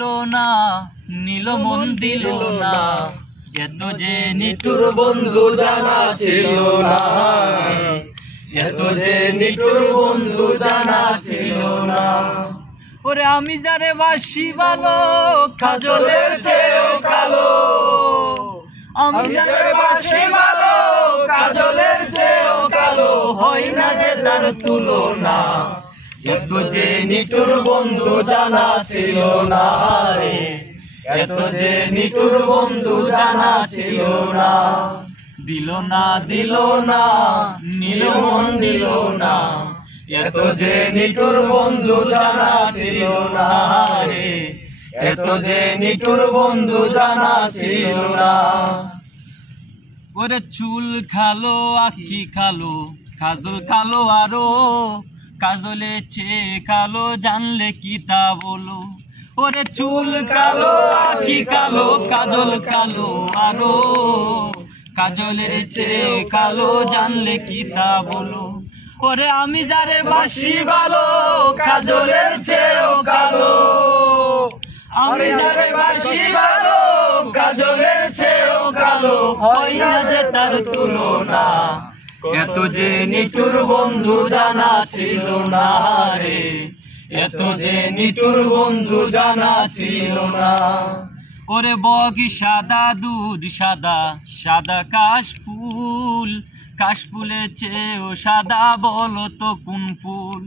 লো না নীল মন দিল না, এত যে নিঠুর বন্ধু জানা ছিল না, এত যে নিঠুর বন্ধু জানা ছিল না। ওরে আমি যারে বাসি ভালো কাজলের চেয়েও কালো, আমি যারে বাসি ভালো কাজলের চেয়েও কালো, হয় না যে তার তুলনা। এত যে নিঠুর বন্ধু জানা ছিল না রে, এত যে নিঠুর বন্ধু জানা ছিল না। দিল না দিল না নীল মন দিল না, এত যে নিঠুর বন্ধু জানা ছিল না রে, এত যে নিঠুর বন্ধু জানা ছিল না। ওরে চুল খালো আখি খালো কাজল কালো আরো, কাজলের চেয়ে কালো জানলে কি তা বলো। ওরে চুল কালো আখি কালো কাজল কালো আরো, কাজলের চেয়ে কালো জানলে কি তা বলো। ওরে আমি যারে বাসি ভালো কাজলের চেয়েও কালো, আমি যারে বাসি ভালো কাজলের চেয়েও কালো, হয় না যে তার তুলনা। এত যে নিঠুর বন্ধু জানা ছিল না রে, এত যে নিঠুর বন্ধু জানা ছিল না। ওরে বগি সাদা দুধ সাদা সাদা কাশফুল, কাশফুলের চেয়েও সাদা বলো তো কোন ফুল।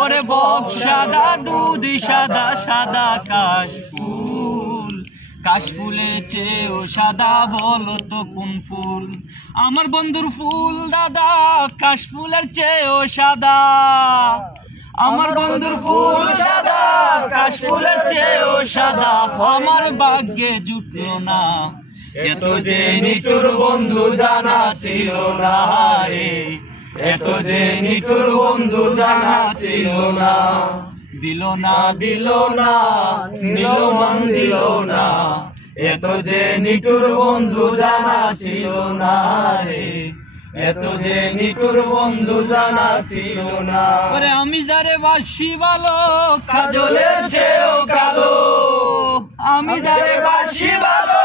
ওরে বগ সাদা দুধ সাদা সাদা কাশফুল, কাশফুলের চেয়েও সাদা বলো তো কোন ফুল। আমার বন্ধুর ফুল দাদা কাশফুলের চেয়েও সাদা, আমার বন্ধুর ফুল সাদা কাশফুলের চেয়েও সাদা, আমার ভাগ্যে জুটলো না। এত যে নিঠুর বন্ধু জানা ছিল না রে, এত যে নিঠুর বন্ধু জানা ছিল না। দিল না দিল না নীল মন দিল না, এত যে নিঠুর বন্ধু জানা ছিল না রে, এত যে নিঠুর বন্ধু জানা ছিল না। ওরে আমি যারে বাসি ভালো কাজলের চেয়েও কালো, আমি যারে বাসি ভালো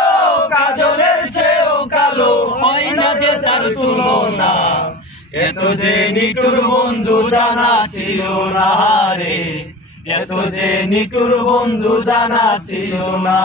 কাজলের চেয়েও কালো, হয় না যে তার তুলনা। এত যে নিঠুর বন্ধু জানা ছিল না রে, এত যে নিঠুর বন্ধু জানা ছিল না।